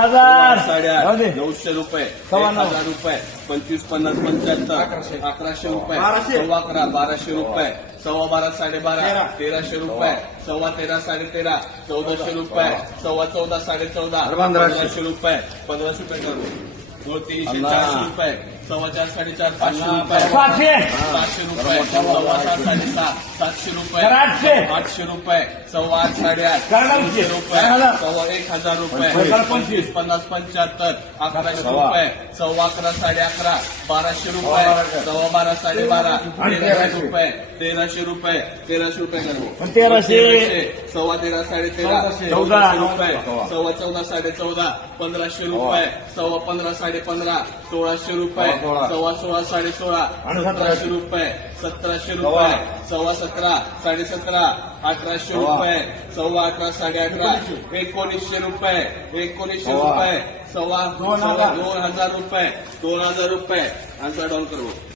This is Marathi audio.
हजार 900 रुपये 1000 रुपये 25 50 75 1100 रुपये 11 1200 रुपये 12.5 12.5 1300 रुपये 13.5 13.5 1400 रुपये 14.5 14.5 1500 रुपये 1500 रुपये करू 300 400 रुपये 4.25 4.5 500 रुपये 700 रुपये 7.5 7.5 700 रुपये 800 रुपये 8.5 8.5 900 रुपये 1000 रुपये 25 50 75 1100 रुपये 11.5 11.5 1200 रुपये 12.5 12.5 1300 रुपये 1300 रुपये 1300 रुपये करू 1300 13.5 13.5 1400 रुपये 14.5 14.5 1500 रुपये 15.5 15.5 1600 रुपये 16.5 16.5 1700 रुपये 1700 रुपये 17.5 17.5 1800 रुपये 18.5 18.5 1900 रुपये 1900 रुपये 2000 रुपये 2000 रुपये आन्सर डाऊन करू